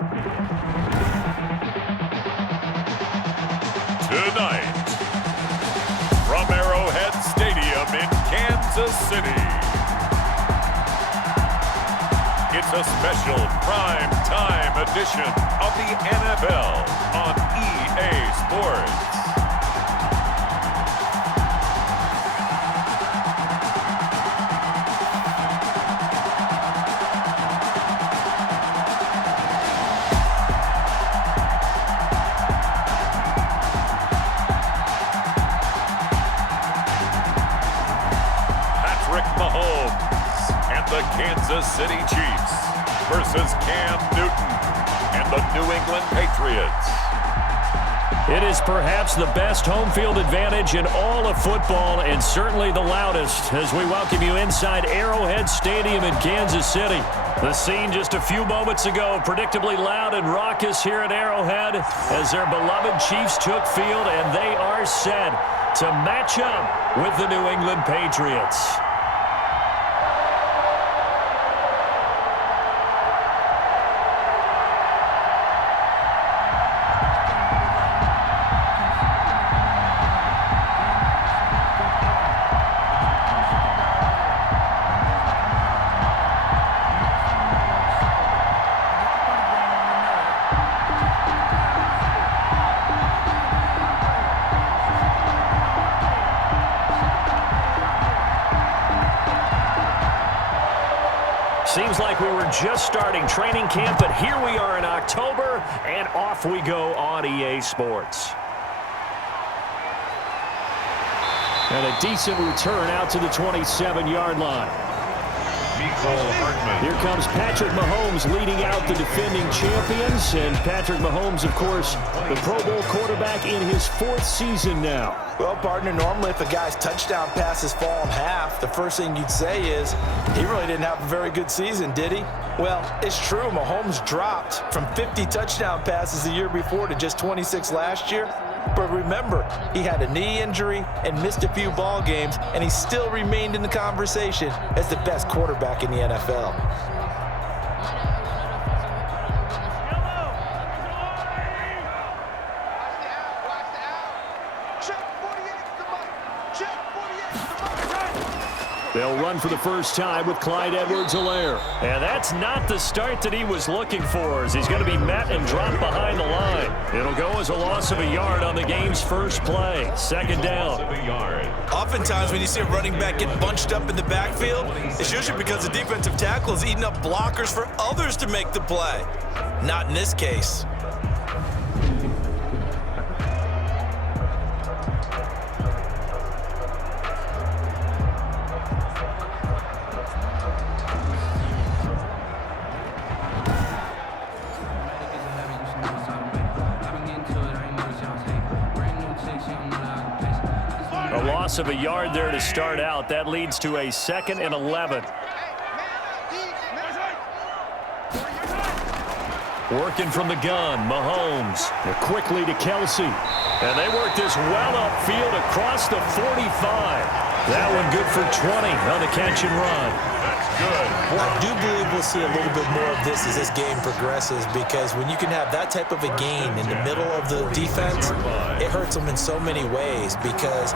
Tonight, from Arrowhead Stadium in Kansas City, it's a special prime time edition of the NFL on EA Sports. Mahomes and the Kansas City Chiefs versus Cam Newton and the New England Patriots. It is perhaps the best home field advantage in all of football, and certainly the loudest, as we welcome you inside Arrowhead Stadium in Kansas City. The scene just a few moments ago, predictably loud and raucous here at Arrowhead as their beloved Chiefs took field, and they are set to match up with the New England Patriots. Seems like we were just starting training camp, but here we are in October, and off we go on EA Sports. And a decent return out to the 27-yard line. Here comes Patrick Mahomes leading out the defending champions. And Patrick Mahomes, of course, the Pro Bowl quarterback in his 4th season now. Well, partner, normally if a guy's touchdown passes fall in half, the first thing you'd say is he really didn't have a very good season, did he? Well, it's true. Mahomes dropped from 50 touchdown passes the year before to just 26 last year. But remember, he had a knee injury and missed a few ball games, and he still remained in the conversation as the best quarterback in the NFL. They'll run for the first time with Clyde Edwards-Helaire. And that's not the start that he was looking for, as he's going to be met and dropped behind the line. It'll go as a loss of a yard on the game's first play. 2nd down. Oftentimes when you see a running back get bunched up in the backfield, it's usually because the defensive tackle is eating up blockers for others to make the play. Not in this case. A loss of a yard there to start out. That leads to a 2nd and 11. Working from the gun, Mahomes. Quickly to Kelsey. And they work this well upfield across the 45. That one good for 20 on the catch and run. That's good. I do believe we'll see a little bit more of this as this game progresses, because when you can have that type of a gain in the middle of the defense, it hurts them in so many ways, because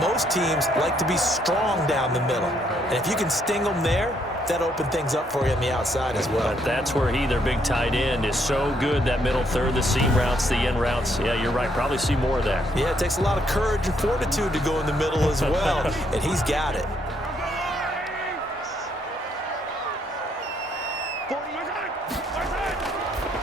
most teams like to be strong down the middle. And if you can sting them there, that open things up for you on the outside as well. But that's where their big tight end, is so good, that middle third, the seam routes, the in routes. Yeah, you're right. Probably see more of that. Yeah, it takes a lot of courage and fortitude to go in the middle as well, and he's got it.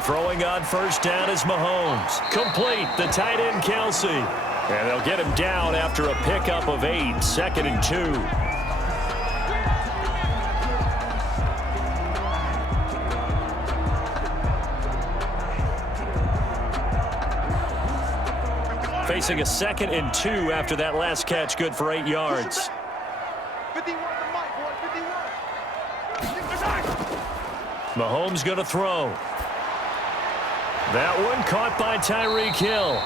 Throwing on first down is Mahomes. Complete, the tight end Kelsey. And they'll get him down after a pickup of 8, 2nd and 2. Facing a 2nd and 2 after that last catch, good for 8 yards. Mahomes going to throw. That one caught by Tyreek Hill.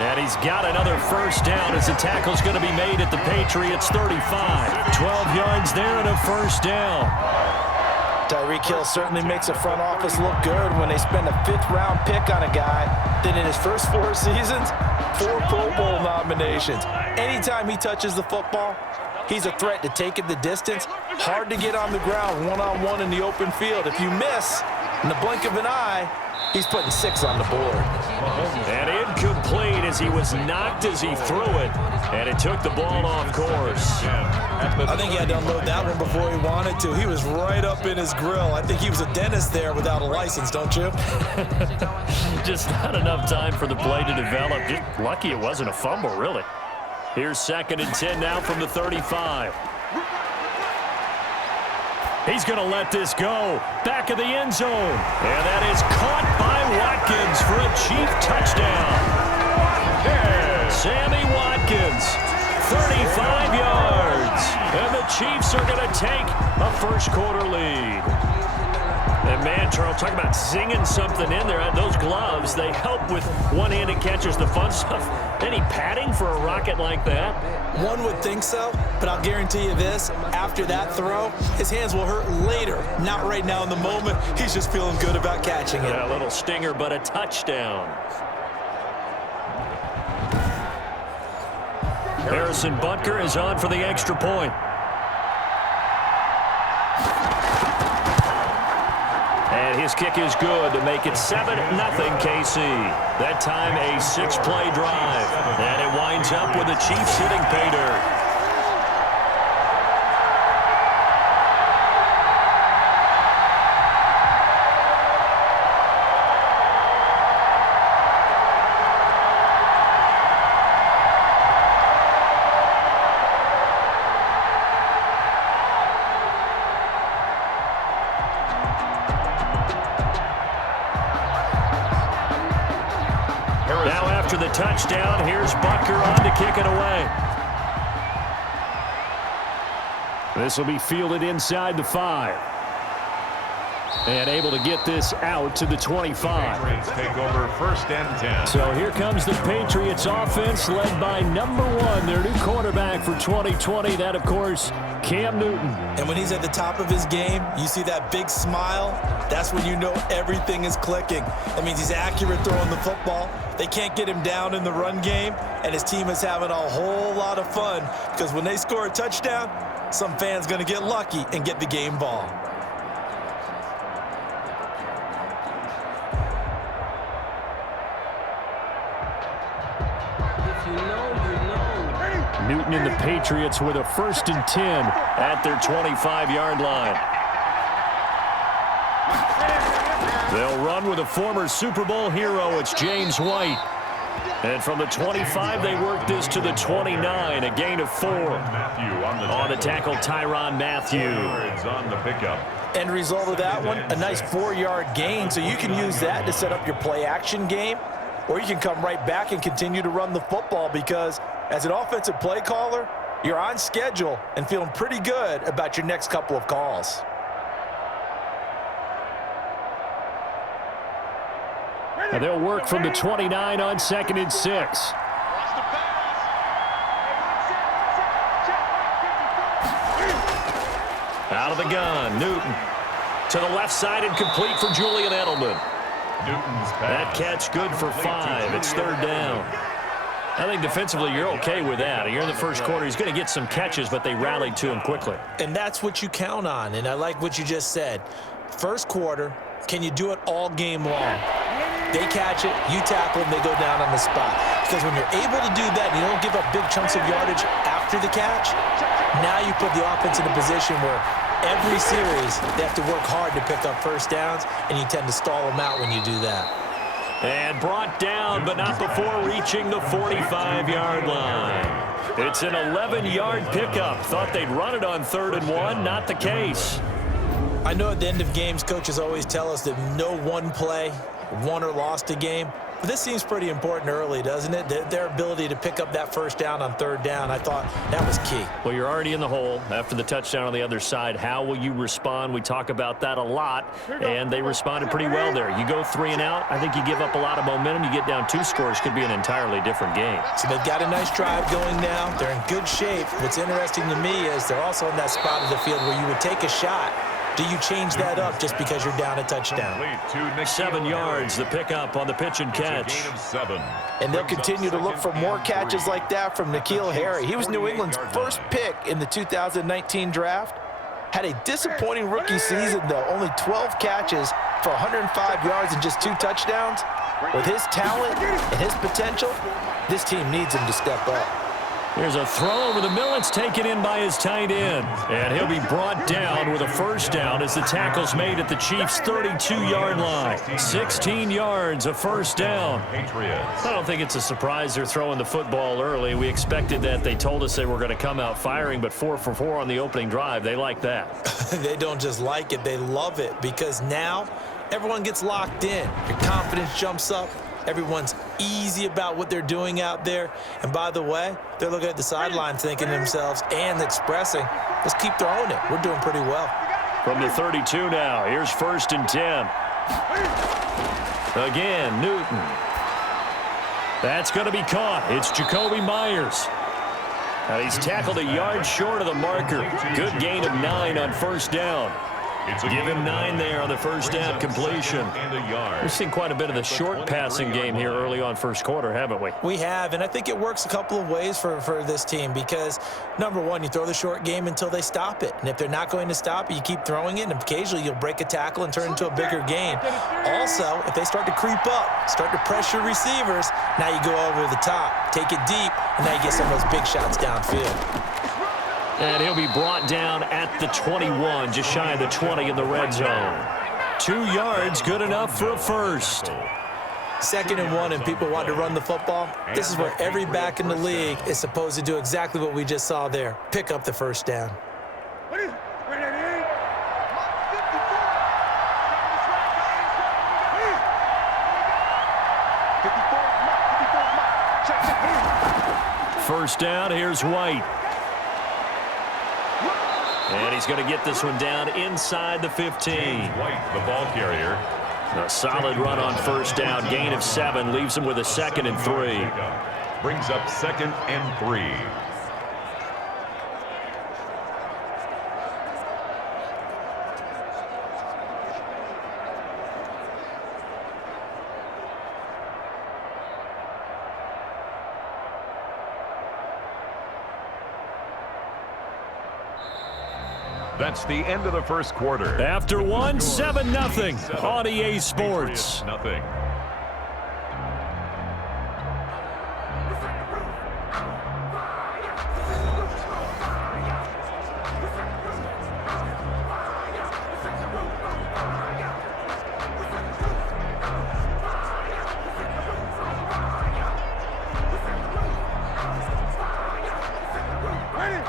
And he's got another first down as the tackle's going to be made at the Patriots 35. 12 yards there and a first down. Tyreek Hill certainly makes the front office look good when they spend a 5th-round pick on a guy. Then in his first 4 seasons, 4 Pro Bowl nominations. Anytime he touches the football, he's a threat to take it the distance. Hard to get on the ground one-on-one in the open field. If you miss, in the blink of an eye, he's putting 6 on the board. And incomplete as he was knocked as he threw it. And it took the ball off course. I think he had to unload that one before he wanted to. He was right up in his grill. I think he was a dentist there without a license, don't you? Just not enough time for the play to develop. Just lucky it wasn't a fumble, really. Here's 2nd and 10 now from the 35. He's going to let this go. Back of the end zone. And that is caught by Watkins for a Chief touchdown. Sammy Watkins, 35 yards. And the Chiefs are going to take a first-quarter lead. And, man, Charles, talk about zinging something in there. Those gloves, they help with one-handed catches, the fun stuff. Any padding for a rocket like that? One would think so, but I'll guarantee you this. After that throw, his hands will hurt later. Not right now in the moment. He's just feeling good about catching it. Yeah, a little stinger, but a touchdown. Harrison Butker is on for the extra point. And his kick is good to make it 7-0 KC. That time a 6-play drive. And it winds up with the Chiefs hitting pay dirt. Now after the touchdown, here's Butker on to kick it away. This will be fielded inside the 5. And able to get this out to the 25. Patriots take over 1st and 10. So here comes the Patriots offense led by number 1, their new quarterback for 2020. That, of course, Cam Newton. And when he's at the top of his game, you see that big smile. That's when you know everything is clicking. That means he's accurate throwing the football. They can't get him down in the run game, and his team is having a whole lot of fun because when they score a touchdown, some fan's going to get lucky and get the game ball. Newton and the Patriots with a 1st and 10 at their 25-yard line. They'll run with a former Super Bowl hero. It's James White. And from the 25, they work this to the 29, a gain of 4. On the tackle, Tyrann Mathieu. On the pickup. End result of that one, a nice 4-yard gain, so you can use that to set up your play-action game, or you can come right back and continue to run the football because as an offensive play caller, you're on schedule and feeling pretty good about your next couple of calls. And they'll work from the 29 on 2nd and 6. Out of the gun, Newton. To the left side and complete for Julian Edelman. That catch good for 5. It's 3rd down. I think defensively you're okay with that. You're in the first quarter. He's going to get some catches, but they rallied to him quickly. And that's what you count on, and I like what you just said. First quarter, can you do it all game long? They catch it, you tackle them, they go down on the spot. Because when you're able to do that and you don't give up big chunks of yardage after the catch, now you put the offense in a position where every series they have to work hard to pick up first downs, and you tend to stall them out when you do that. And brought down, but not before reaching the 45-yard line. It's an 11-yard pickup. Thought they'd run it on 3rd and 1. Not the case. I know at the end of games, coaches always tell us that no one play won or lost a game. But this seems pretty important early, doesn't it? Their ability to pick up that first down on 3rd down, I thought that was key. Well, you're already in the hole after the touchdown on the other side. How will you respond? We talk about that a lot, and they responded pretty well there. You go 3 and out, I think you give up a lot of momentum. You get down 2 scores, could be an entirely different game. So they've got a nice drive going now. They're in good shape. What's interesting to me is they're also in that spot of the field where you would take a shot do you change that up just because you're down a touchdown? 7 yards, the pickup on the pitch and catch. And they'll continue to look for more catches like that from N'Keal Harry. He was New England's first pick in the 2019 draft. Had a disappointing rookie season, though. Only 12 catches for 105 yards and just 2 touchdowns. With his talent and his potential, this team needs him to step up. Here's a throw over the middle. It's taken in by his tight end. And he'll be brought down with a first down as the tackle's made at the Chiefs' 32-yard line. 16 yards, a first down. I don't think it's a surprise they're throwing the football early. We expected that. They told us they were going to come out firing, but 4 for 4 on the opening drive. They like that. They don't just like it. They love it because now everyone gets locked in. Your confidence jumps up. Everyone's easy about what they're doing out there. And by the way, they're looking at the sideline thinking to themselves and expressing, let's keep throwing it. We're doing pretty well. From the 32 now, here's 1st and 10. Again, Newton. That's going to be caught. It's Jacoby Myers. And he's tackled a yard short of the marker. Good gain of 9 on first down. Give him 9 there on the first down completion. We've seen quite a bit of the short passing game here early on first quarter, haven't we? We have, and I think it works a couple of ways for this team because, number one, you throw the short game until they stop it. And if they're not going to stop it, you keep throwing it, and occasionally you'll break a tackle and turn it into a bigger gain. Also, if they start to creep up, start to pressure receivers, now you go over the top, take it deep, and now you get some of those big shots downfield. And he'll be brought down at the 21, just shy of the 20 in the red zone. 2 yards, good enough for a first. 2nd and 1, and people want to run the football. This is where every back in the league is supposed to do exactly what we just saw there. Pick up the first down. First down, here's White. And he's going to get this one down inside the 15. White, the ball carrier. A solid run on first down. Gain of 7 leaves him with a 2nd and 3. Brings up 2nd and 3. That's the end of the first quarter. After 1, 7-0 on EA Sports. Nothing.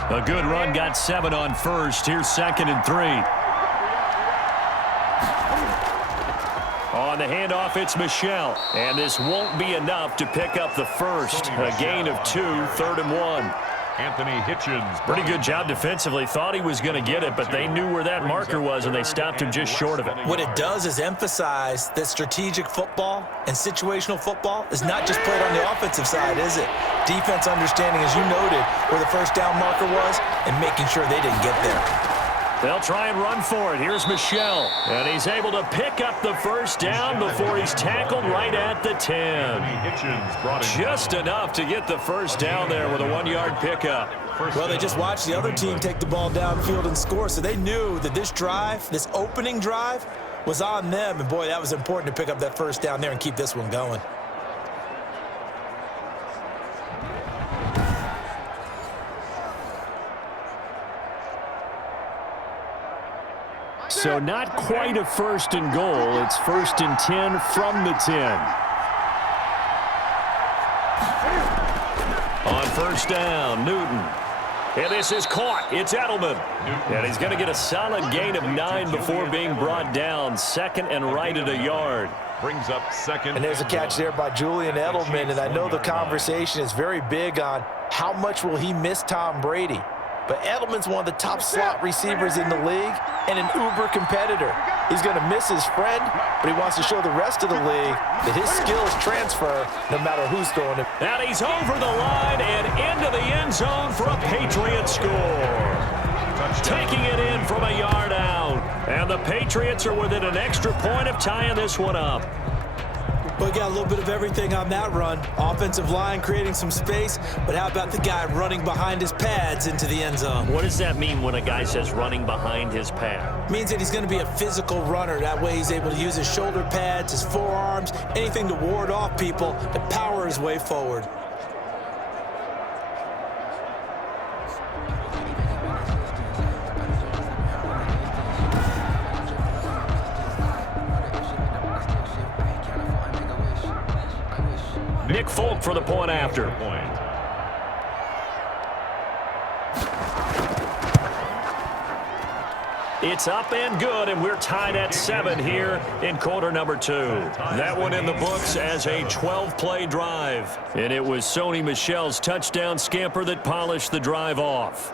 A good run, got 7 on first. Here's 2nd and 3. On the handoff, it's Michel. And this won't be enough to pick up the first. A gain of 2, 3rd and 1. Anthony Hitchens. Pretty good job defensively. Thought he was going to get it, but they knew where that marker was, and they stopped him just short of it. What it does is emphasize that strategic football and situational football is not just played on the offensive side, is it? Defense understanding, as you noted, where the first down marker was and making sure they didn't get there. They'll try and run for it. Here's Michel. And he's able to pick up the first down before he's tackled right at the 10. Just enough to get the first down there with a 1-yard pickup. Well, they just watched the other team take the ball downfield and score, so they knew that this drive, this opening drive, was on them. And, boy, that was important to pick up that first down there and keep this one going. So not quite a 1st and goal. It's 1st and 10 from the 10. On first down, Newton. And this is caught. It's Edelman. And he's going to get a solid gain of 9 before being brought down. 2nd and right at a yard. Brings up 2nd. And there's a catch there by Julian Edelman. And I know the conversation is very big on how much will he miss Tom Brady. But Edelman's one of the top slot receivers in the league and an uber competitor. He's going to miss his friend, but he wants to show the rest of the league that his skills transfer no matter who's throwing it. And he's over the line and into the end zone for a Patriots score. taking it in from a yard out. And the Patriots are within an extra point of tying this one up. We got a little bit of everything on that run. Offensive line creating some space, but how about the guy running behind his pads into the end zone? What does that mean when a guy says running behind his pad? Means that he's going to be a physical runner. That way he's able to use his shoulder pads, his forearms, anything to ward off people to power his way forward. Nick Folk for the point after. It's up and good, and we're tied at 7 here in quarter number 2. That one in the books as a 12-play drive. And it was Sony Michel's touchdown scamper that polished the drive off.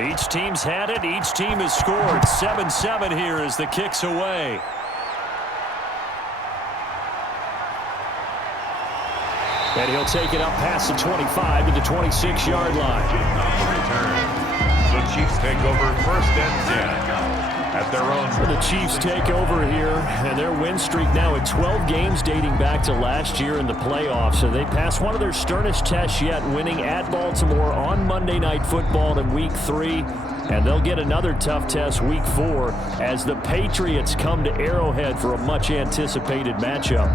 Each team's had it. Each team has scored. 7-7 here as the kick's away. And he'll take it up past the 25 to the 26-yard line. The Chiefs take over 1st and 10 at their own. The Chiefs take over here, and their win streak now at 12 games dating back to last year in the playoffs. So they passed one of their sternest tests yet, winning at Baltimore on Monday Night Football in Week 3. And they'll get another tough test Week 4 as the Patriots come to Arrowhead for a much-anticipated matchup.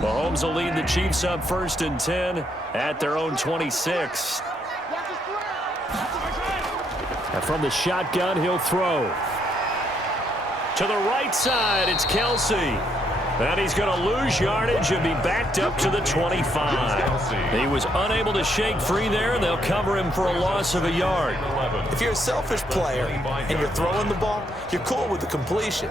Mahomes will lead the Chiefs up 1st and 10 at their own 26. And from the shotgun, he'll throw. To the right side, it's Kelsey. And he's going to lose yardage and be backed up to the 25. He was unable to shake free there. They'll cover him for a loss of a yard. If you're a selfish player and you're throwing the ball, you're cool with the completion.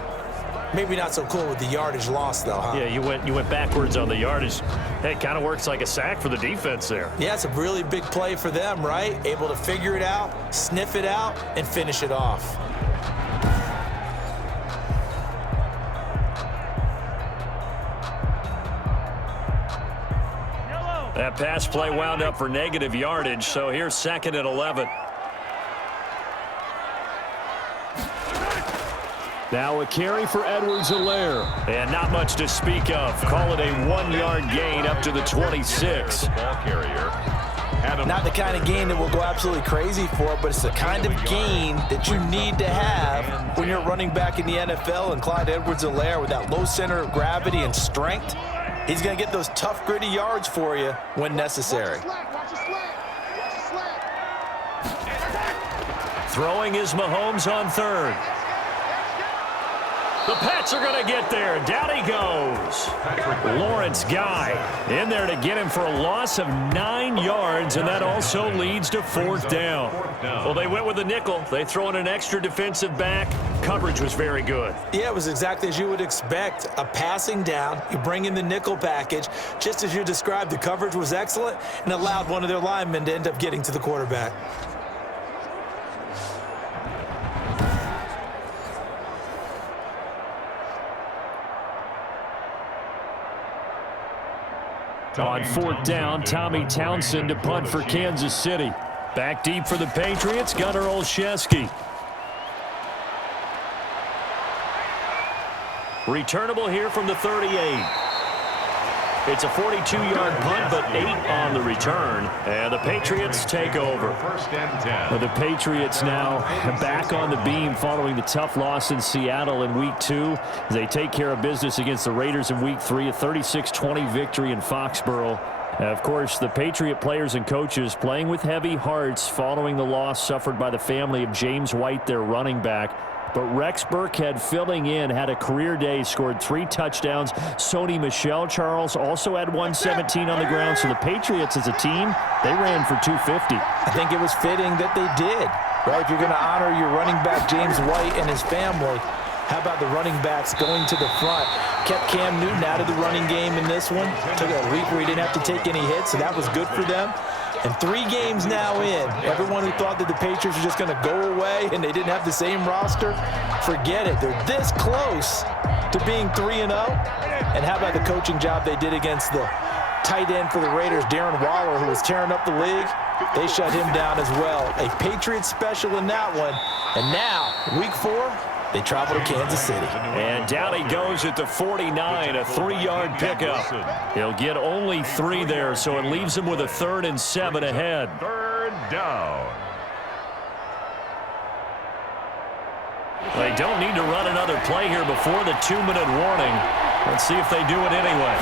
Maybe not so cool with the yardage loss, though, huh? Yeah, you went backwards on the yardage. Hey, it kind of works like a sack for the defense there. Yeah, it's a really big play for them, right? Able to figure it out, sniff it out, and finish it off. That pass play wound up for negative yardage, so here's 2nd and 11. Now a carry for Edwards-Helaire. And not much to speak of. Call it a 1-yard gain up to the 26. Not the kind of gain that we'll go absolutely crazy for, but it's the kind of gain that you need to have when you're running back in the NFL. And Clyde Edwards-Helaire, with that low center of gravity and strength, he's going to get those tough, gritty yards for you when necessary. Throwing is Mahomes on 3rd. The Pats are going to get there. Down he goes. Lawrence Guy in there to get him for a loss of 9 yards, and that also leads to 4th down. Well, they went with a nickel. They throw in an extra defensive back. Coverage was very good. Yeah, it was exactly as you would expect. A passing down. You bring in the nickel package. Just as you described, the coverage was excellent and allowed one of their linemen to end up getting to the quarterback. On 4th down, Tommy Townsend to punt for Kansas City. Back deep for the Patriots, Gunnar Olszewski. Returnable here from the 38. It's a 42-yard punt, but 8 on the return. And the Patriots take over. 1st and 10. The Patriots now back on the beam following the tough loss in Seattle in Week 2. They take care of business against the Raiders in Week 3, a 36-20 victory in Foxborough. Of course, the Patriot players and coaches playing with heavy hearts following the loss suffered by the family of James White, their running back. But Rex Burkhead filling in had a career day, scored 3 touchdowns. Sony Michel, Charles, also had 117 on the ground. So the Patriots as a team, they ran for 250. I think it was fitting that they did. Right? If you're going to honor your running back, James White, and his family, how about the running backs going to the front? Kept Cam Newton out of the running game in this one. Took a week where he didn't have to take any hits, so that was good for them. And 3 games now in, everyone who thought that the Patriots were just going to go away and they didn't have the same roster, forget it. They're this close to being 3-0. And how about the coaching job they did against the tight end for the Raiders, Darren Waller, who was tearing up the league? They shut him down as well. A Patriots special in that one. And now, week 4, they travel to Kansas City. And down he goes at the 49, a 3-yard pickup. He'll get only 3 there, so it leaves him with a 3rd and 7 ahead. 3rd down. They don't need to run another play here before the 2-minute warning. Let's see if they do it anyway.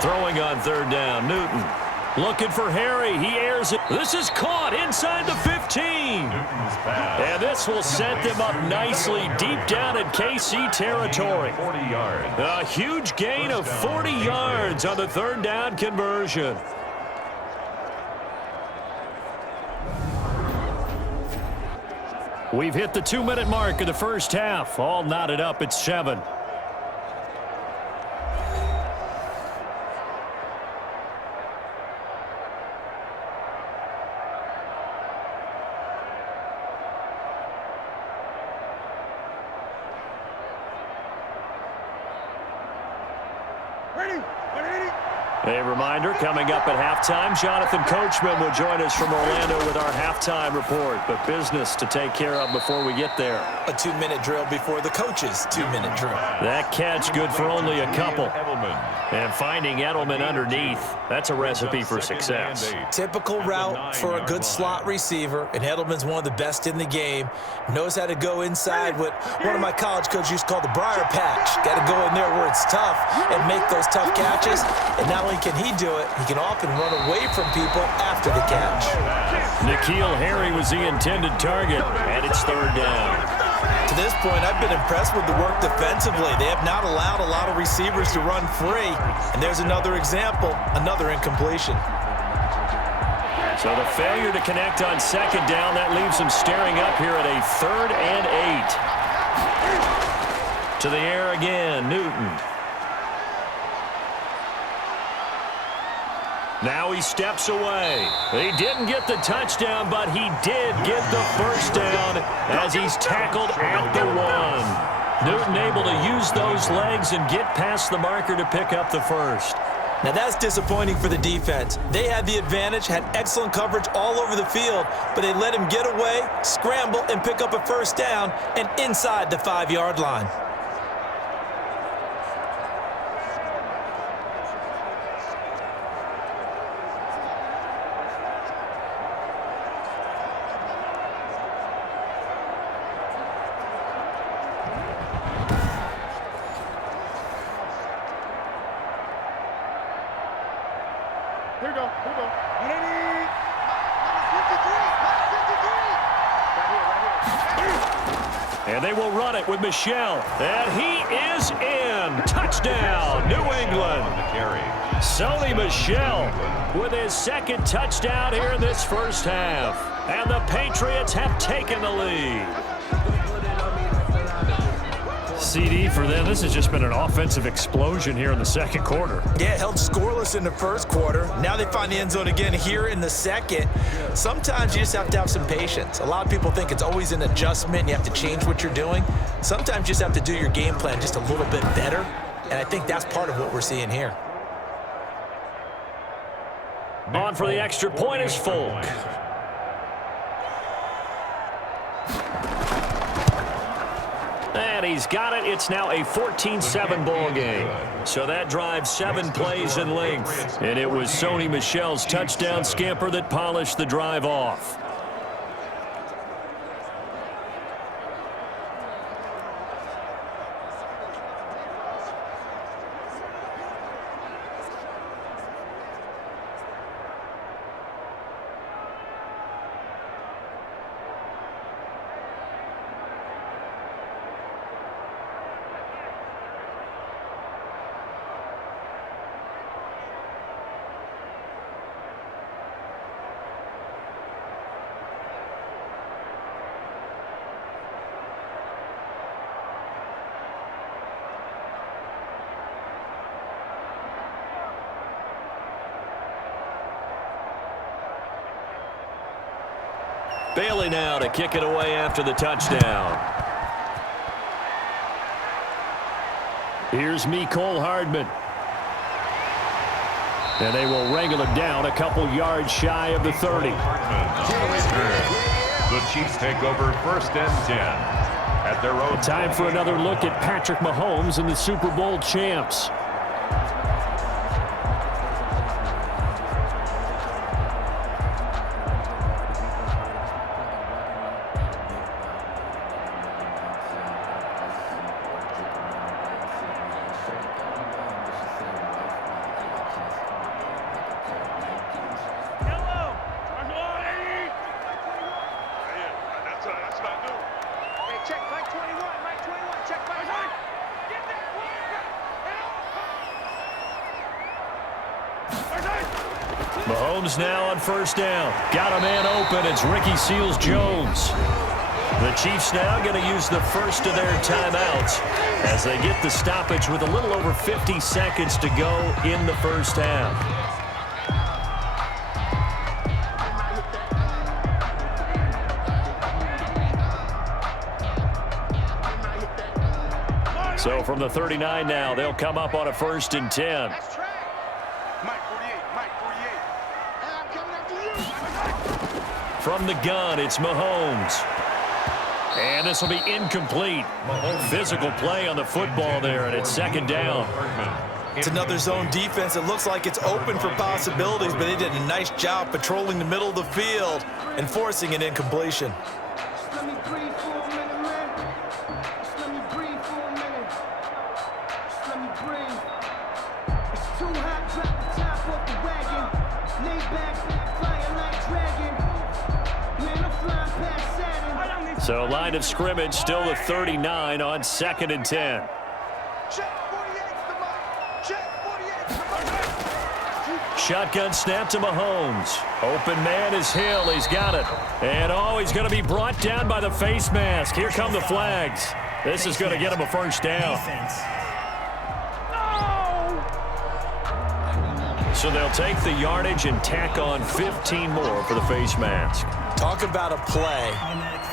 Throwing on 3rd down, Newton. Looking for Harry. He airs it. This is caught inside the 15. And this will set them up nicely deep down in KC territory. 40 yards. A huge gain of 40 yards on the 3rd down conversion. We've hit the 2-minute mark of the first half. All knotted up at 7. A reminder, coming up at halftime, Jonathan Coachman will join us from Orlando with our halftime report. But business to take care of before we get there. A 2-minute drill before the coach's 2-minute drill. That catch good for only a couple. And finding Edelman underneath, that's a recipe for success. Typical route for a good slot receiver, and Edelman's one of the best in the game. Knows how to go inside what one of my college coaches used to call the briar patch. Got to go in there where it's tough and make those tough catches. And not only can he do it, he can often run away from people after the catch. N'Keal Harry was the intended target, and it's 3rd down. To this point, I've been impressed with the work defensively. They have not allowed a lot of receivers to run free. And there's another example, another incompletion. So the failure to connect on 2nd down, that leaves them staring up here at a 3rd and 8. To the air again, Newton. Now he steps away. He didn't get the touchdown, but he did get the first down as he's tackled at the 1. Newton able to use those legs and get past the marker to pick up the first. Now that's disappointing for the defense. They had the advantage, had excellent coverage all over the field, but they let him get away, scramble, and pick up a first down and inside the 5-yard line. Here we go. And they will run it with Michel. And he is in. Touchdown, New England. Sony Michel with his 2nd touchdown here in this first half. And the Patriots have taken the lead. CD for them. This has just been an offensive explosion here in the 2nd quarter. Yeah, held scoreless in the 1st quarter. Now they find the end zone again here in the 2nd. Sometimes you just have to have some patience. A lot of people think it's always an adjustment and you have to change what you're doing. Sometimes you just have to do your game plan just a little bit better. And I think that's part of what we're seeing here. On for the extra point is Folk. And he's got it. It's now a 14-7 ball game. So that drives 7 plays in length. And it was Sony Michel's touchdown scamper that polished the drive off. Bailey now to kick it away after the touchdown. Here's Mecole Hardman. And they will wrangle him down a couple yards shy of the 30. The Chiefs take over 1st and 10 at their own. Time for another look at Patrick Mahomes and the Super Bowl champs. Mahomes now on 1st down. Got a man open. It's Ricky Seals-Jones. The Chiefs now going to use the first of their timeouts as they get the stoppage with a little over 50 seconds to go in the first half. So from the 39 now, they'll come up on a 1st and 10. From the gun, it's Mahomes. And this will be incomplete. Physical play on the football there, and it's 2nd down. It's another zone defense. It looks like it's open for possibilities, but they did a nice job patrolling the middle of the field and forcing an incompletion. So line of scrimmage still the 39 on 2nd and 10. Shotgun snap to Mahomes. Open man is Hill. He's got it. And he's going to be brought down by the face mask. Here come the flags. This is going to get him a 1st down. So they'll take the yardage and tack on 15 more for the face mask. Talk about a play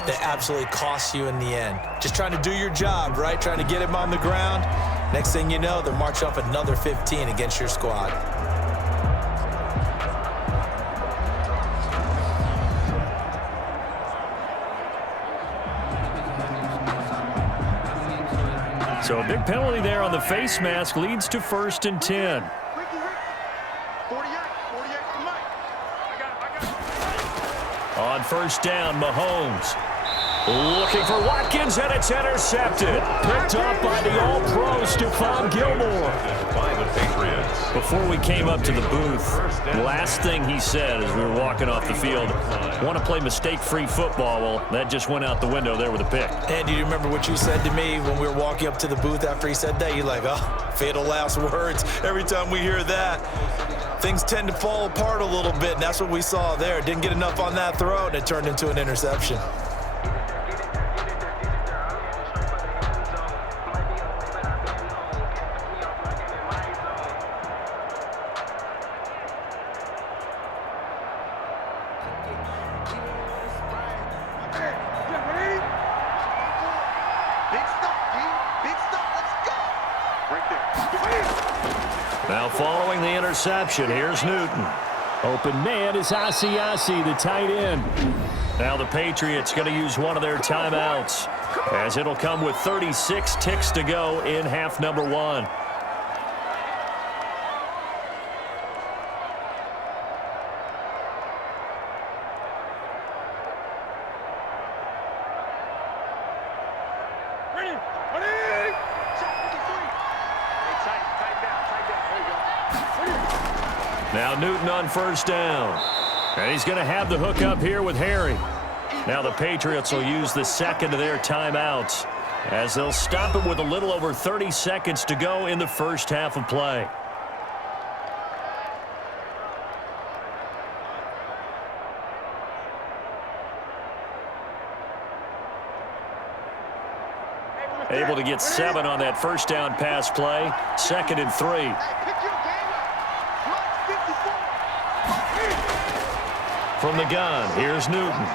that absolutely costs you in the end. Just trying to do your job, right? Trying to get him on the ground. Next thing you know, they're marching off another 15 against your squad. So a big penalty there on the face mask leads to 1st and 10. On 1st down, Mahomes. Looking for Watkins, and it's intercepted. Picked off by the All-Pro, Stephon Gilmore. By the Patriots. Before we came up to the booth, the last thing he said as we were walking off the field, want to play mistake-free football. Well, that just went out the window there with a pick. And do you remember what you said to me when we were walking up to the booth after he said that? You're like, oh, fatal last words. Every time we hear that, things tend to fall apart a little bit, and that's what we saw there. Didn't get enough on that throw, and it turned into an interception. Now following the interception, here's Newton. Open man is Asiasi, the tight end. Now the Patriots going to use one of their timeouts as it'll come with 36 ticks to go in half number 1. Now Newton on 1st down. And he's going to have the hook up here with Harry. Now the Patriots will use the 2nd of their timeouts as they'll stop it with a little over 30 seconds to go in the first half of play. Able to get 7 on that 1st down pass play. 2nd and 3. From the gun, here's Newton.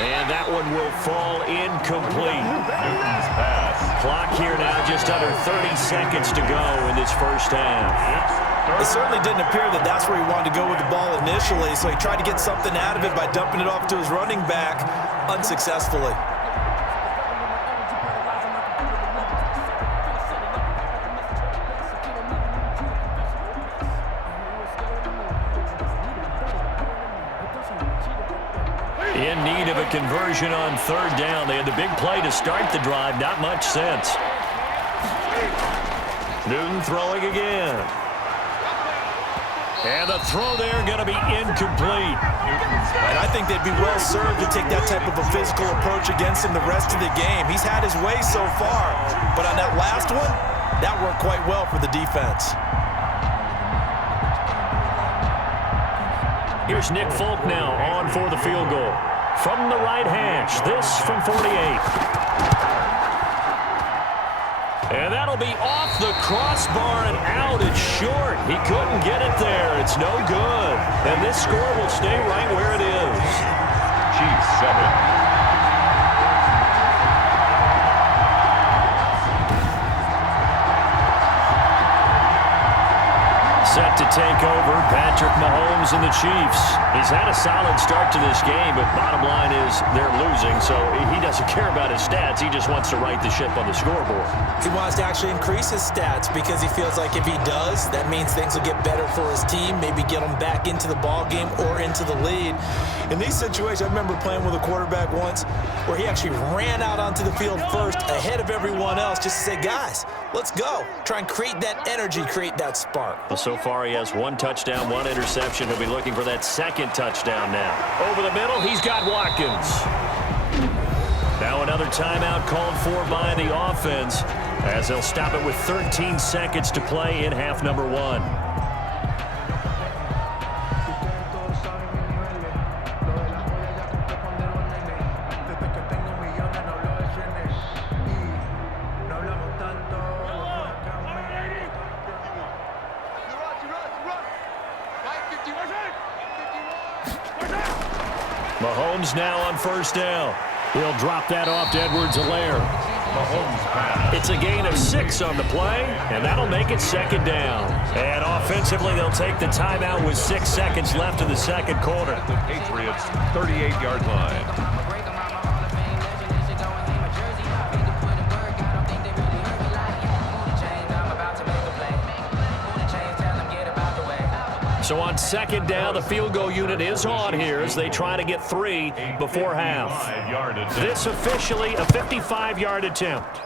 And that one will fall incomplete. Newton's pass. Clock here now, just under 30 seconds to go in this first half. It certainly didn't appear that that's where he wanted to go with the ball initially, so he tried to get something out of it by dumping it off to his running back unsuccessfully. In need of a conversion on third down. They had the big play to start the drive. Not much sense. Newton throwing again. And the throw there going to be incomplete. And I think they'd be well served to take that type of a physical approach against him the rest of the game. He's had his way so far, but on that last one, that worked quite well for the defense. Here's Nick Folk now on for the field goal. From the right hash, this from 48. And that'll be off the crossbar and out. It's short. He couldn't get it there. It's no good. And this score will stay right where it is. Chiefs 7. Set to take over, Patrick Mahomes and the Chiefs. He's had a solid start to this game, but bottom line is they're losing, so he doesn't care about his stats. He just wants to right the ship on the scoreboard. He wants to actually increase his stats because he feels like if he does, that means things will get better for his team, maybe get him back into the ball game or into the lead. In these situations, I remember playing with a quarterback once where he actually ran out onto the field first ahead of everyone else just to say, guys, let's go. Try and create that energy, create that spark. Well, so far he has one touchdown, one interception. He'll be looking for that second touchdown now. Over the middle, he's got Watkins. Now another timeout called for by the offense as they'll stop it with 13 seconds to play in half number one. Mahomes now on first down. He'll drop that off to Edwards-Helaire. Mahomes pass. It's a gain of 6 on the play, and that'll make it second down. And offensively, they'll take the timeout with 6 seconds left in the second quarter. The Patriots 38-yard line. So on second down, the field goal unit is on here as they try to get 3 before half. This officially a 55-yard attempt.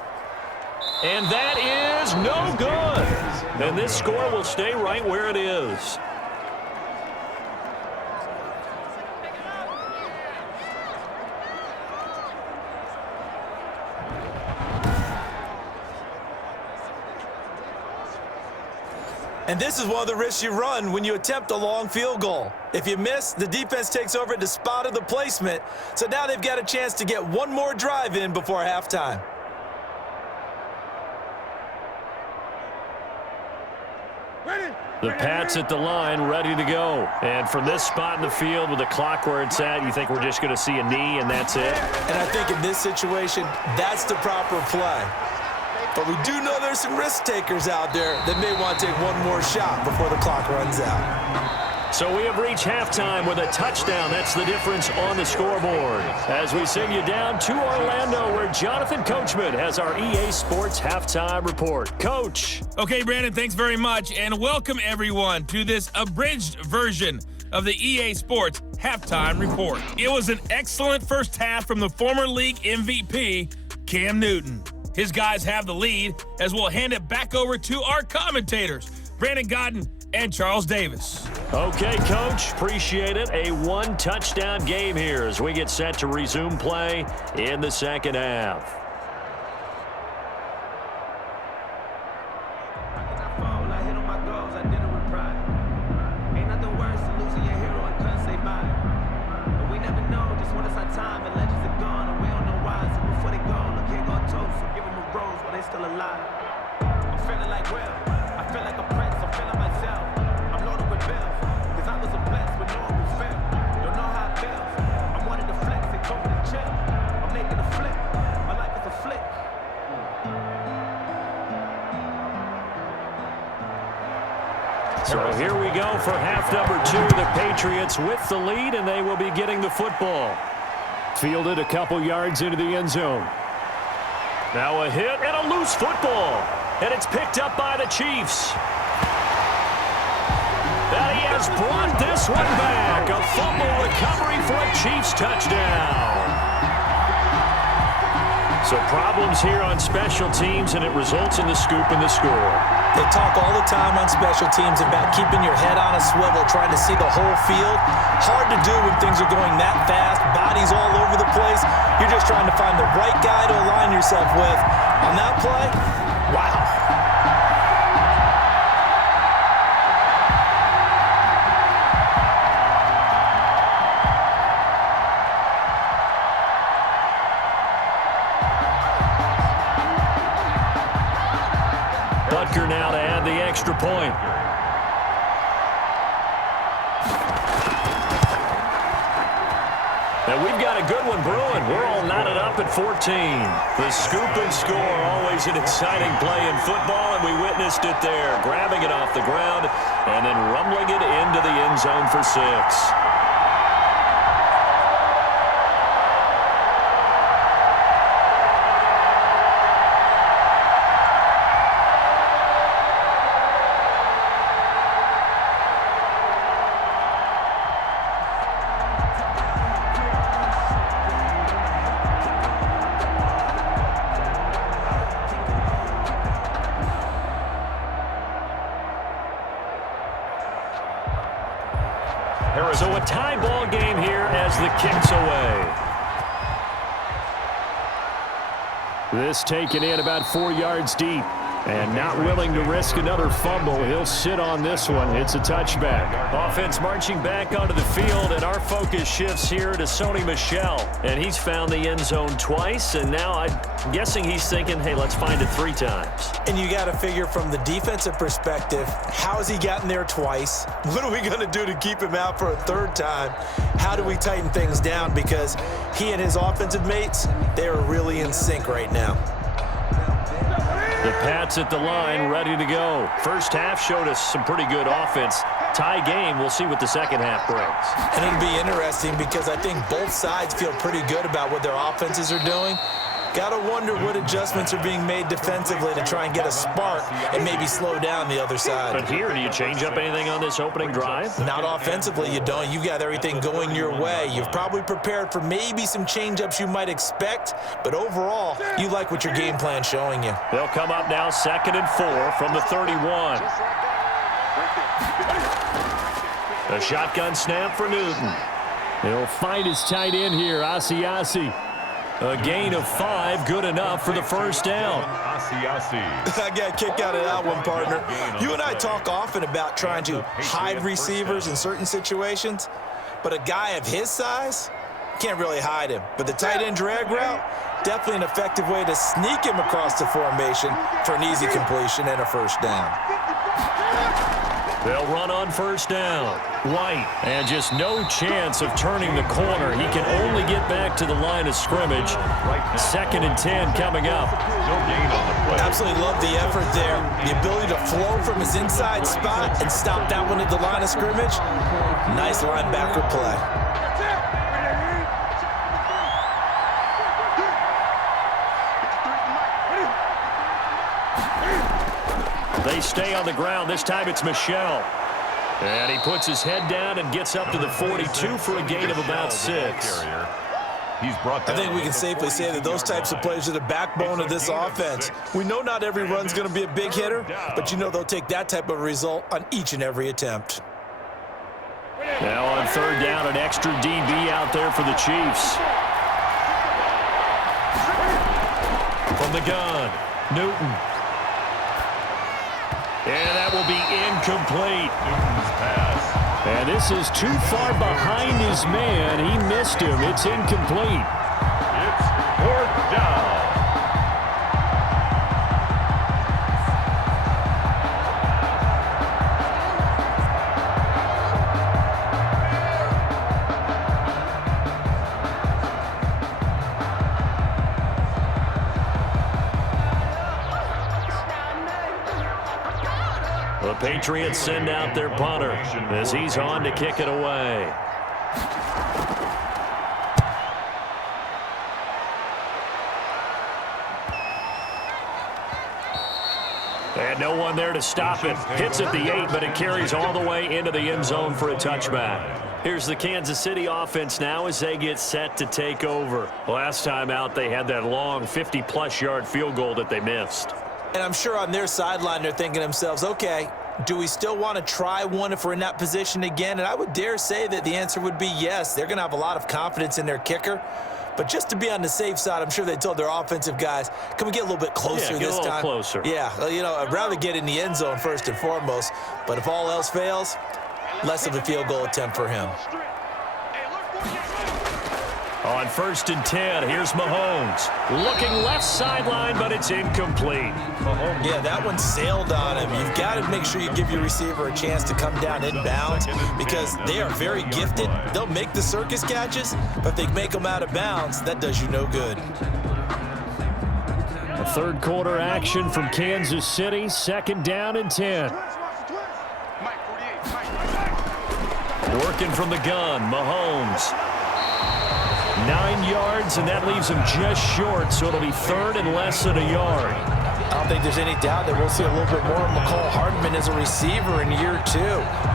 And that is no good. And this score will stay right where it is. And this is one of the risks you run when you attempt a long field goal. If you miss, the defense takes over at the spot of the placement. So now they've got a chance to get one more drive in before halftime. The Pats at the line, ready to go. And from this spot in the field with the clock where it's at, you think we're just going to see a knee and that's it? And I think in this situation, that's the proper play. But we do know there's some risk takers out there that may want to take one more shot before the clock runs out. So we have reached halftime with a touchdown. That's the difference on the scoreboard. As we send you down to Orlando, where Jonathan Coachman has our EA Sports Halftime Report. Coach. Okay, Brandon, thanks very much. And welcome, everyone, to this abridged version of the EA Sports Halftime Report. It was an excellent first half from the former league MVP, Cam Newton. His guys have the lead as we'll hand it back over to our commentators, Brandon Godden and Charles Davis. Okay, Coach, appreciate it. A one-touchdown game here as we get set to resume play in the second half. go for half number 2. The Patriots with the lead, and they will be getting the football. Fielded a couple yards into the end zone. Now a hit and a loose football. And it's picked up by the Chiefs. And he has brought this one back. A fumble recovery for a Chiefs touchdown. So problems here on special teams, and it results in the scoop and the score. They talk all the time on special teams about keeping your head on a swivel, trying to see the whole field. Hard to do when things are going that fast, bodies all over the place. You're just trying to find the right guy to align yourself with. On that play, wow. Now to add the extra point. And we've got a good one brewing. We're all knotted up at 14. The scoop and score, always an exciting play in football, and we witnessed it there. Grabbing it off the ground and then rumbling it into the end zone for 6. So a tie ball game here as the kick's away. This taken in about 4 yards deep. And not willing to risk another fumble. He'll sit on this one. It's a touchback. Offense marching back onto the field, and our focus shifts here to Sony Michel. And he's found the end zone twice, and now I'm guessing he's thinking, hey, let's find it 3 times. And you got to figure from the defensive perspective, how has he gotten there twice? What are we going to do to keep him out for a 3rd time? How do we tighten things down? Because he and his offensive mates, they are really in sync right now. The Pats at the line, ready to go. First half showed us some pretty good offense. Tie game, we'll see what the second half brings. And it'll be interesting because I think both sides feel pretty good about what their offenses are doing. Got to wonder what adjustments are being made defensively to try and get a spark and maybe slow down the other side. But here, do you change up anything on this opening drive? Not offensively, you don't. You got everything going your way. You've probably prepared for maybe some change-ups you might expect, but overall, you like what your game plan's showing you. They'll come up now 2nd and 4 from the 31. A shotgun snap for Newton. He'll find his tight end here, Asiasi. A gain of 5, good enough for the first down. I got a kick out of that one, partner. You and I talk often about trying to hide receivers in certain situations, but a guy of his size can't really hide him. But the tight end drag route, definitely an effective way to sneak him across the formation for an easy completion and a first down. They'll run on first down. White, and just no chance of turning the corner. He can only get back to the line of scrimmage. 2nd and 10 coming up. Absolutely love the effort there. The ability to flow from his inside spot and stop that one at the line of scrimmage. Nice linebacker play. They stay on the ground. This time it's Michel. And he puts his head down and gets up to the 42 for a gain of about 6. I think we can safely say that those types of plays are the backbone of this offense. We know not every run's going to be a big hitter, but you know they'll take that type of result on each and every attempt. Now on 3rd down, an extra DB out there for the Chiefs. From the gun, Newton. And that will be incomplete. And this is too far behind his man. He missed him. It's incomplete. It's 4th down. The Patriots send out their punter as he's on to kick it away. And no one there to stop it. Hits at the 8, but it carries all the way into the end zone for a touchback. Here's the Kansas City offense now as they get set to take over. Last time out, they had that long 50-plus yard field goal that they missed. And I'm sure on their sideline they're thinking to themselves, okay, do we still want to try one if we're in that position again? And I would dare say that the answer would be yes. They're going to have a lot of confidence in their kicker. But just to be on the safe side, I'm sure they told their offensive guys, can we get a little bit closer this time? Get a little closer. Yeah, you know, I'd rather get in the end zone first and foremost. But if all else fails, less of a field goal attempt for him. On 1st and 10, here's Mahomes. Looking left sideline, but it's incomplete. Yeah, that one sailed on him. You've got to make sure you give your receiver a chance to come down inbounds because they are very gifted. They'll make the circus catches, but if they make them out of bounds, that does you no good. A third quarter action from Kansas City, 2nd down and 10. Working from the gun, Mahomes. 9 yards, and that leaves him just short, so it'll be 3rd and less than a yard. I don't think there's any doubt that we'll see a little bit more of McCall Hardman as a receiver in year 2.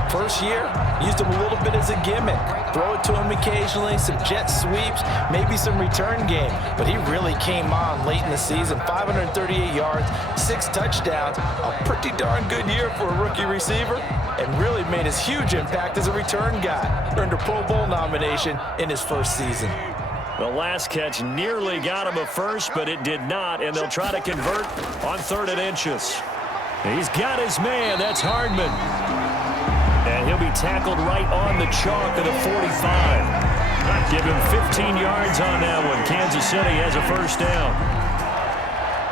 First year, used him a little bit as a gimmick. Throw it to him occasionally, some jet sweeps, maybe some return game. But he really came on late in the season. 538 yards, 6 touchdowns. A pretty darn good year for a rookie receiver. And really made his huge impact as a return guy. Earned a Pro Bowl nomination in his first season. The last catch nearly got him a first, but it did not, and they'll try to convert on 3rd and inches. He's got his man. That's Hardman. And he'll be tackled right on the chalk of the 45. Give him 15 yards on that one. Kansas City has a first down.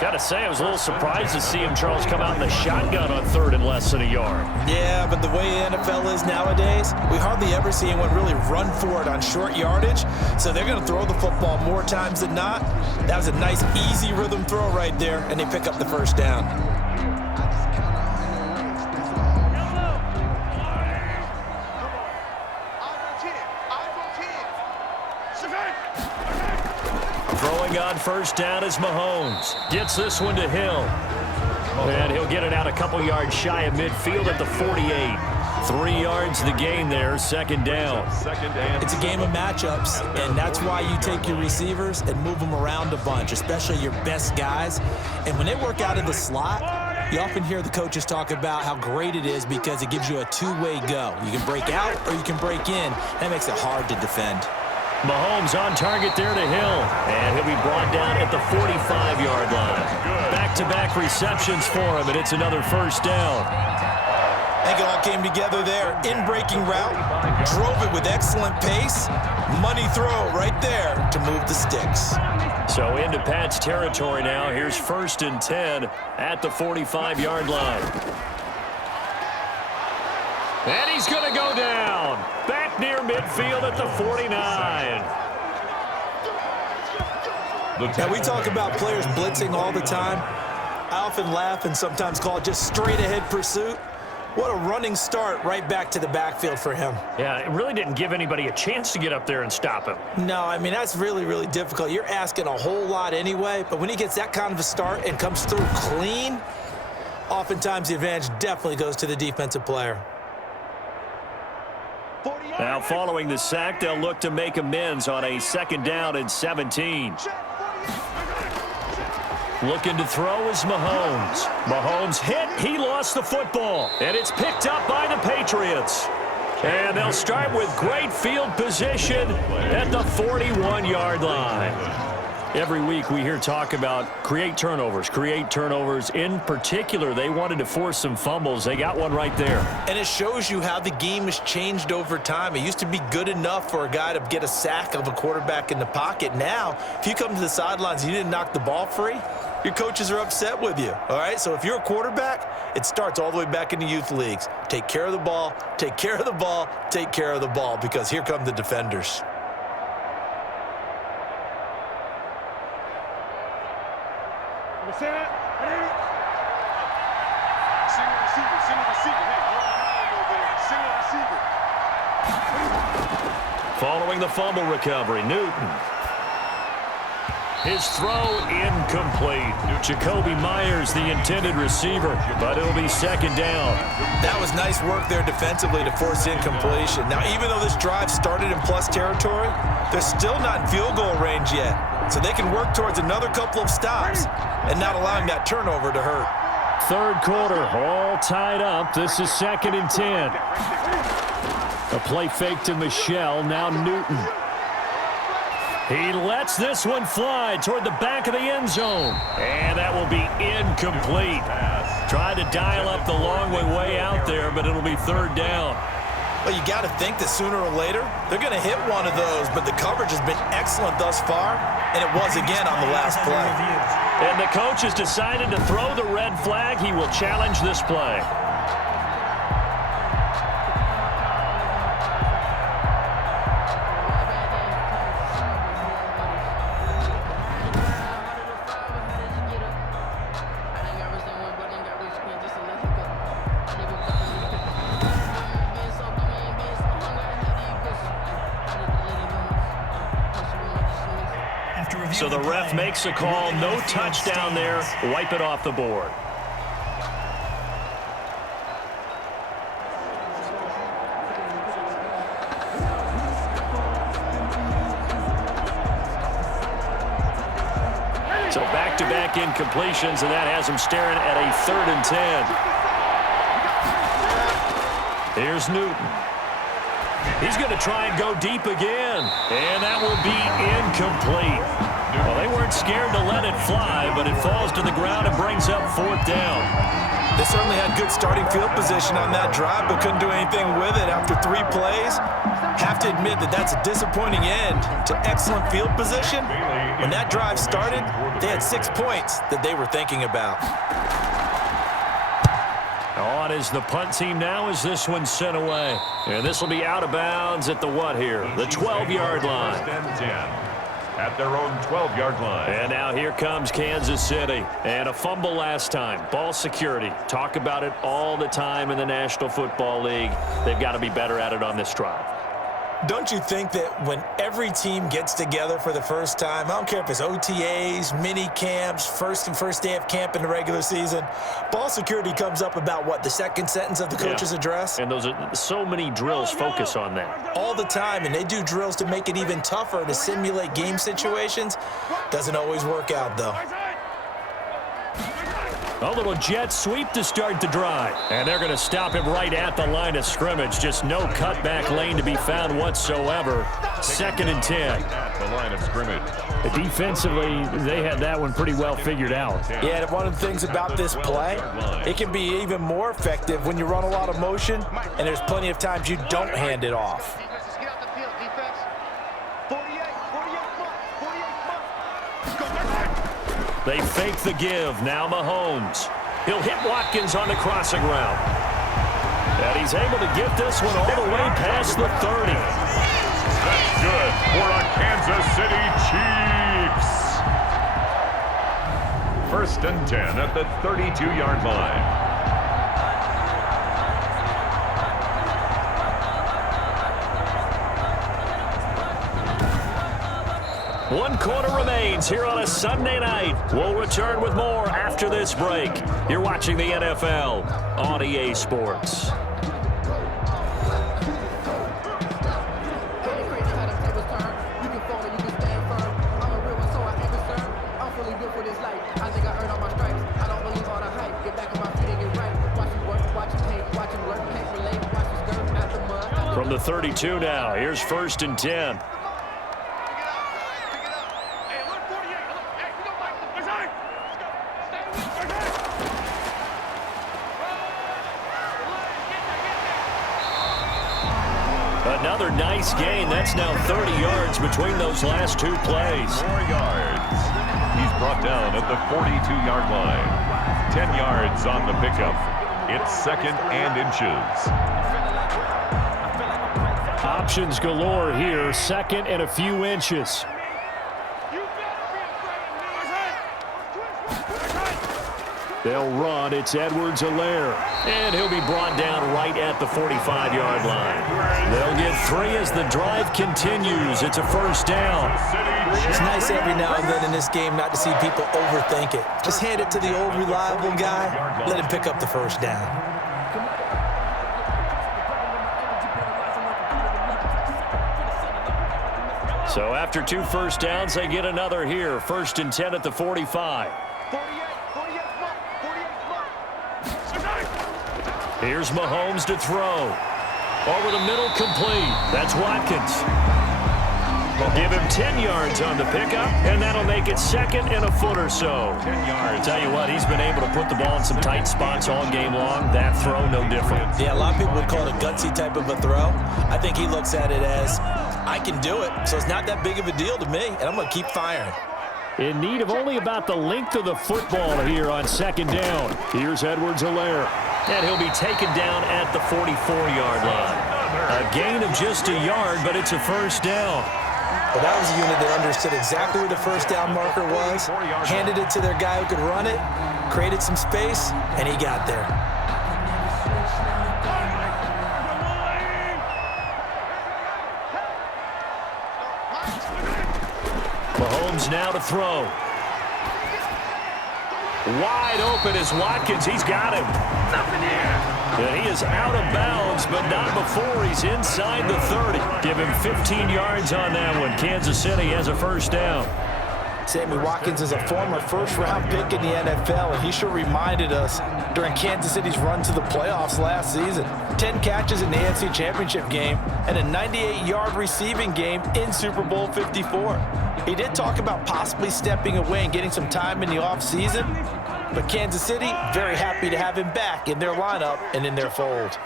Got to say, I was a little surprised to see him, Charles, come out in the shotgun on 3rd and less than a yard. Yeah, but the way the NFL is nowadays, we hardly ever see anyone really run for it on short yardage. So they're going to throw the football more times than not. That was a nice, easy rhythm throw right there, and they pick up the first down. Throwing on first down is Mahomes. Gets this one to Hill. And he'll get it out a couple yards shy of midfield at the 48. 3 yards the gain there, 2nd down. It's a game of matchups, and that's why you take your receivers and move them around a bunch, especially your best guys. And when they work out of the slot, you often hear the coaches talk about how great it is because it gives you a two-way go. You can break out or you can break in. That makes it hard to defend. Mahomes on target there to Hill, and he'll be brought down at the 45-yard line. Back-to-back receptions for him, and it's another first down. I think it all came together there. In-breaking route, drove it with excellent pace. Money throw right there to move the sticks. So into Pat's territory now. Here's 1st and 10 at the 45-yard line. And he's going to go down. Back near midfield at the 49. Now, we talk about players blitzing all the time. I often laugh and sometimes call it just straight-ahead pursuit. What a running start right back to the backfield for him. Yeah, it really didn't give anybody a chance to get up there and stop him. No, I mean, that's really, really difficult. You're asking a whole lot anyway, but when he gets that kind of a start and comes through clean, oftentimes the advantage definitely goes to the defensive player. Now, following the sack, they'll look to make amends on a 2nd down and 17. Looking to throw is Mahomes. Mahomes hit. He lost the football. And it's picked up by the Patriots. And they'll start with great field position at the 41-yard line. Every week we hear talk about create turnovers. In particular, they wanted to force some fumbles. They got one right there. And it shows you how the game has changed over time. It used to be good enough for a guy to get a sack of a quarterback in the pocket. Now, if you come to the sidelines and you didn't knock the ball free, your coaches are upset with you, all right? So if you're a quarterback, it starts all the way back in the youth leagues. Take care of the ball, take care of the ball, take care of the ball, because here come the defenders. Single receiver. Following the fumble recovery, Newton. His throw incomplete. Jacoby Myers, the intended receiver, but it'll be second down. That was nice work there defensively to force incompletion. Now, even though this drive started in plus territory, they're still not in field goal range yet. So they can work towards another couple of stops and not allowing that turnover to hurt. Third quarter, all tied up. This is 2nd and 10. A play fake to Michelle, now Newton. He lets this one fly toward the back of the end zone. And that will be incomplete. Tried to dial up the long way out there, but it'll be third down. Well, you got to think that sooner or later, they're going to hit one of those, but the coverage has been excellent thus far, and it was again on the last play. And the coach has decided to throw the red flag. He will challenge this play. So the ref makes a call, no touchdown there, wipe it off the board. So back-to-back incompletions, and that has him staring at a 3rd and 10. Here's Newton. He's going to try and go deep again, and that will be incomplete. Well, they weren't scared to let it fly, but it falls to the ground and brings up 4th down. They certainly had good starting field position on that drive, but couldn't do anything with it after 3 plays. Have to admit that that's a disappointing end to excellent field position. When that drive started, they had 6 points that they were thinking about. On is the punt team now as this one's sent away. And this will be out of bounds at the what here? The 12-yard line. At their own 12-yard line. And now here comes Kansas City. And a fumble last time. Ball security. Talk about it all the time in the National Football League. They've got to be better at it on this drive. Don't you think that when every team gets together for the first time, I don't care if it's OTAs, mini camps, first day of camp in the regular season, ball security comes up about what, the second sentence of the coach's address? And those are so many drills focus on that. All the time, and they do drills to make it even tougher to simulate game situations. Doesn't always work out, though. A little jet sweep to start the drive. And they're going to stop him right at the line of scrimmage. Just no cutback lane to be found whatsoever. 2nd and 10. At the line of scrimmage. Defensively, they had that one pretty well figured out. Yeah, and one of the things about this play, it can be even more effective when you run a lot of motion, and there's plenty of times you don't hand it off. They fake the give. Now Mahomes. He'll hit Watkins on the crossing route. And he's able to get this one all the way past the 30. That's good for a Kansas City Chiefs. 1st and 10 at the 32-yard line. One quarter remains here on a Sunday night. We'll return with more after this break. You're watching the NFL on EA Sports. From the 32 now, here's 1st and 10. Another nice gain. That's now 30 yards between those last 2 plays. 4 yards. He's brought down at the 42-yard line. 10 yards on the pickup. It's 2nd and inches. Options galore here. 2nd and a few inches. They'll run. It's Edwards-Helaire. And he'll be brought down right at the 45-yard line. They'll get 3 as the drive continues. It's a first down. It's nice every now and then in this game not to see people overthink it. Just hand it to the old reliable guy. Let him pick up the first down. So after 2 first downs, they get another here. 1st and 10 at the 45. Here's Mahomes to throw. Over the middle, complete. That's Watkins. Give him 10 yards on the pickup, and that'll make it 2nd and a foot or so. 10 yards. Tell you what, he's been able to put the ball in some tight spots all game long. That throw, no different. Yeah, a lot of people would call it a gutsy type of a throw. I think he looks at it as, I can do it, so it's not that big of a deal to me, and I'm going to keep firing. In need of only about the length of the football here on 2nd down. Here's Edwards-Helaire. And he'll be taken down at the 44-yard line. A gain of just a yard, but it's a first down. Well, that was a unit that understood exactly where the first down marker was, handed it to their guy who could run it, created some space, and he got there. Mahomes now to throw. Wide open is Watkins. He's got him. And he is out of bounds, but not before he's inside the 30. Give him 15 yards on that one. Kansas City has a first down. Sammy Watkins is a former first-round pick in the NFL, and he sure reminded us during Kansas City's run to the playoffs last season. 10 catches in the AFC Championship game and a 98-yard receiving game in Super Bowl 54. He did talk about possibly stepping away and getting some time in the offseason, but Kansas City very happy to have him back in their lineup and in their fold.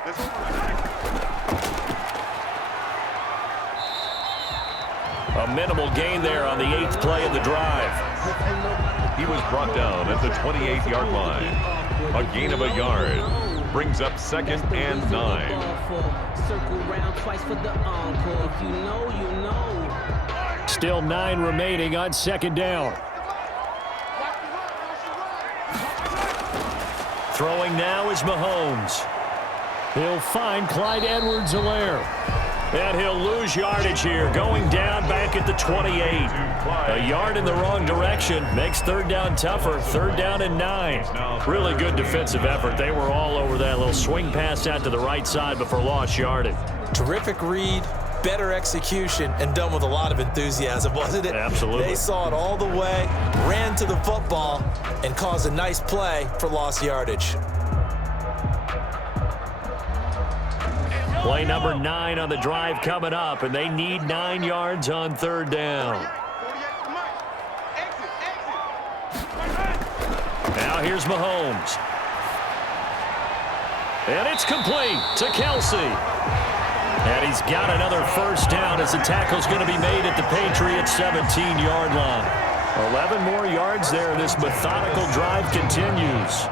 A minimal gain there on the 8th play of the drive. He was brought down at the 28-yard line. A gain of a yard brings up 2nd and 9. Still 9 remaining on 2nd down. Throwing now is Mahomes. He'll find Clyde Edwards-Helaire. And he'll lose yardage here, going down back at the 28. A yard in the wrong direction makes 3rd down tougher. 3rd down and 9. Really good defensive effort. They were all over that little swing pass out to the right side before lost yardage. Terrific read, better execution, and done with a lot of enthusiasm, wasn't it? Absolutely. They saw it all the way, ran to the football, and caused a nice play for lost yardage. Play number 9 on the drive coming up, and they need 9 yards on 3rd down. Now here's Mahomes. And it's complete to Kelsey. And he's got another first down as the tackle's going to be made at the Patriots 17-yard line. 11 more yards there. This methodical drive continues.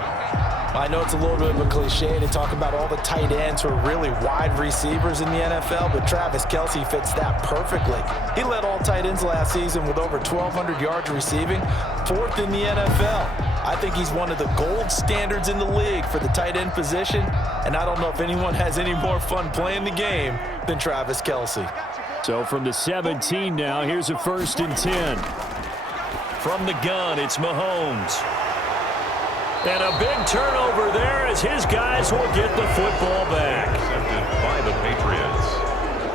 I know it's a little bit of a cliche to talk about all the tight ends who are really wide receivers in the NFL, but Travis Kelce fits that perfectly. He led all tight ends last season with over 1,200 yards receiving, 4th in the NFL. I think he's one of the gold standards in the league for the tight end position, and I don't know if anyone has any more fun playing the game than Travis Kelce. So from the 17 now, here's a 1st and 10. From the gun, it's Mahomes. And a big turnover there as his guys will get the football back. Intercepted by the Patriots.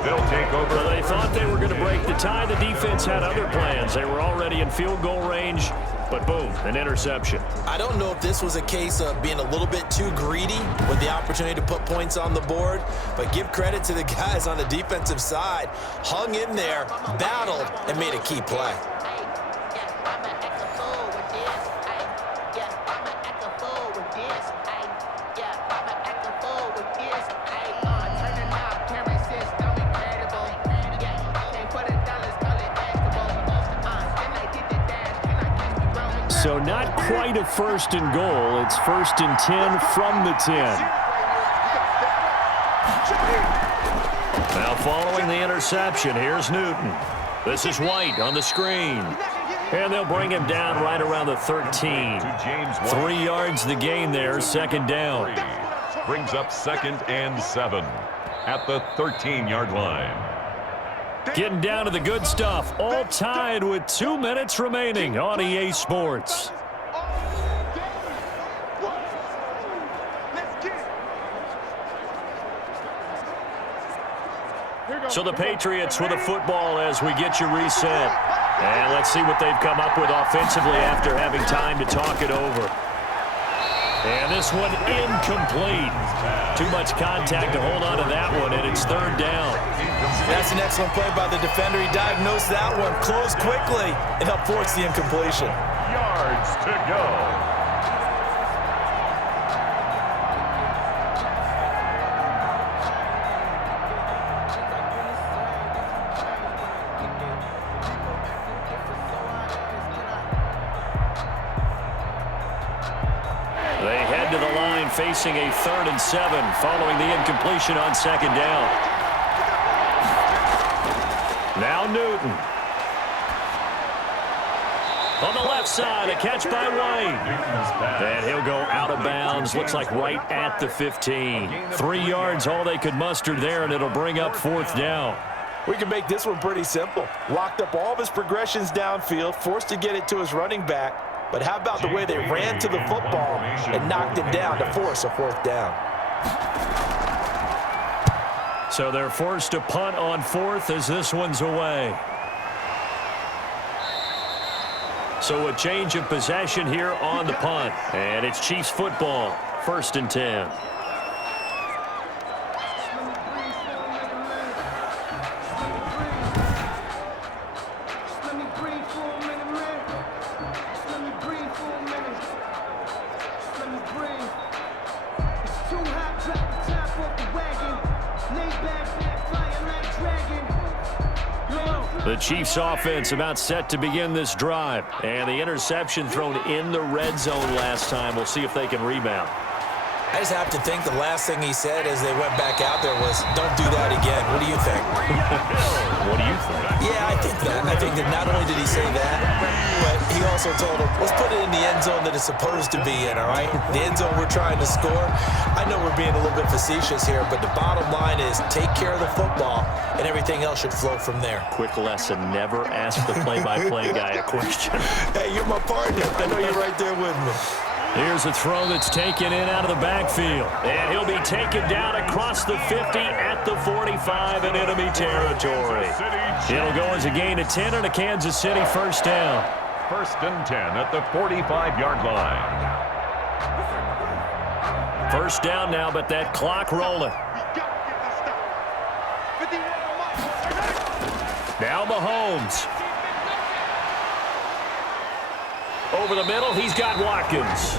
They'll take over. Well, they thought they were going to break the tie. The defense had other plans. They were already in field goal range, but boom, an interception. I don't know if this was a case of being a little bit too greedy with the opportunity to put points on the board, but give credit to the guys on the defensive side. Hung in there, battled, and made a key play. So not quite a 1st and goal. It's 1st and 10 from the 10. Now following the interception, here's Newton. This is White on the screen. And they'll bring him down right around the 13. 3 yards the gain there, second down. Brings up 2nd and 7 at the 13-yard line. Getting down to the good stuff, all tied with 2 minutes remaining on EA Sports. So the Patriots with a football as we get you reset. And let's see what they've come up with offensively after having time to talk it over. And this one incomplete. Too much contact to hold on to that one, and it's 3rd down. That's an excellent play by the defender. He diagnosed that one, closed quickly, and helped force the incompletion. Yards to go. They head to the line facing a 3rd and 7 following the incompletion on 2nd down. Now Newton. On the left side, a catch by White. And he'll go out of bounds, looks like right at the 15. 3 yards, all they could muster there, and it'll bring up 4th down. We can make this one pretty simple. Locked up all of his progressions downfield, forced to get it to his running back. But how about the way they ran to the football and knocked it down to force a 4th down? So they're forced to punt on 4th as this one's away. So a change of possession here on the punt. And it's Chiefs football, 1st and 10. The Chiefs offense about set to begin this drive. And the interception thrown in the red zone last time. We'll see if they can rebound. I just have to think the last thing he said as they went back out there was, don't do that again. What do you think? What do you think? Yeah, I think that. I think that not only did he say that, but he also told him, let's put it in the end zone that it's supposed to be in, all right? The end zone we're trying to score. I know we're being a little bit facetious here, but the bottom line is take care of the football, and everything else should flow from there. Quick lesson, never ask the play-by-play guy a question. Hey, you're my partner. I know you're right there with me. Here's a throw that's taken in out of the backfield. And he'll be taken down across the 50 at the 45 in enemy territory. It'll go as a gain of 10 and a Kansas City 1st down. 1st and 10 at the 45-yard line. 1st down now, but that clock rolling. Now Mahomes. Over the middle, he's got Watkins.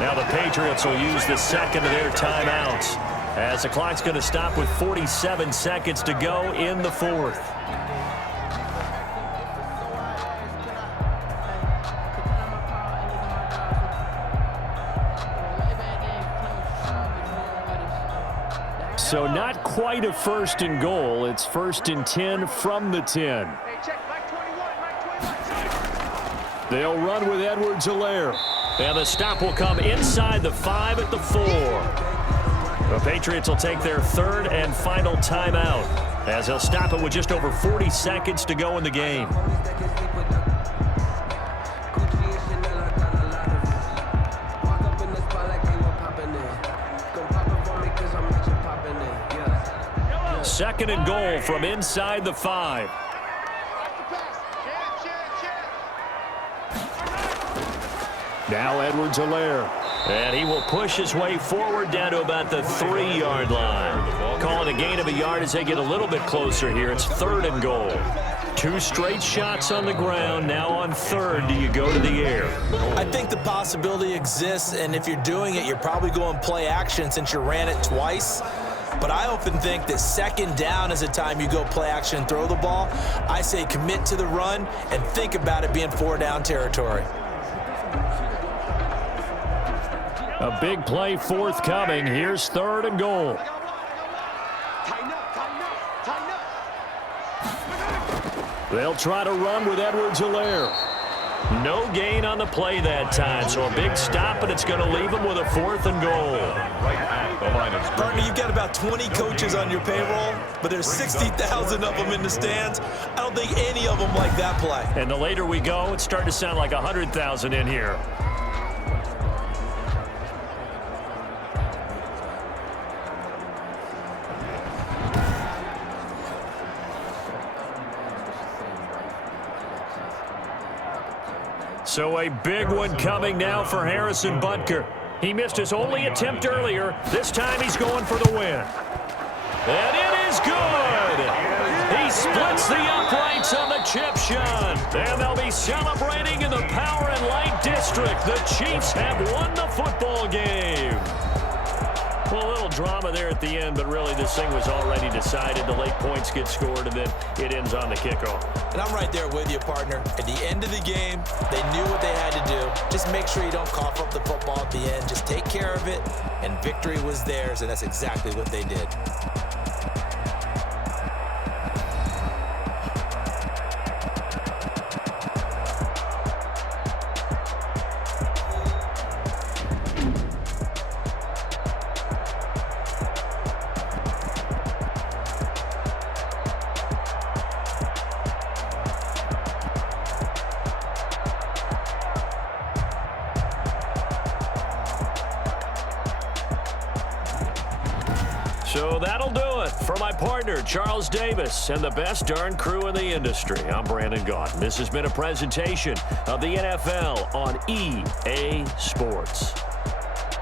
Now the Patriots will use the 2nd of their timeouts as the clock's going to stop with 47 seconds to go in the 4th. So not quite a 1st and goal. It's 1st and 10 from the 10. They'll run with Edwards-Helaire. And the stop will come inside the 5 at the 4. The Patriots will take their 3rd and final timeout as they'll stop it with just over 40 seconds to go in the game. Second and goal from inside the 5. Now Edwards-Helaire. And he will push his way forward down to about the 3-yard line. Calling a gain of a yard as they get a little bit closer here. It's 3rd and goal. 2 straight shots on the ground. Now on 3rd, do you go to the air? I think the possibility exists, and if you're doing it, you're probably going play action since you ran it twice. But I often think that 2nd down is the time you go play action and throw the ball. I say commit to the run and think about it being 4-down territory. A big play forthcoming. Here's 3rd and goal. They'll try to run with Edwards-Helaire. No gain on the play that time, so a big stop, and it's going to leave them with a 4th and goal. Right at the line of scrimmage. Partner, you've got about 20 coaches on your payroll, but there's 60,000 of them in the stands. I don't think any of them like that play. And the later we go, it's starting to sound like 100,000 in here. So a big one coming now for Harrison Butker. He missed his only attempt earlier. This time he's going for the win. And it is good. He splits the uprights on the chip shot. And they'll be celebrating in the Power and Light District. The Chiefs have won the football game. Well, a little drama there at the end, but really this thing was already decided. The late points get scored, and then it ends on the kickoff. And I'm right there with you, partner. At the end of the game, they knew what they had to do. Just make sure you don't cough up the football at the end. Just take care of it, and victory was theirs, and that's exactly what they did. So that'll do it for my partner, Charles Davis, and the best darn crew in the industry. I'm Brandon Gaunt. This has been a presentation of the NFL on EA Sports.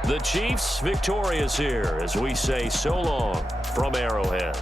The Chiefs victorious here as we say so long from Arrowhead.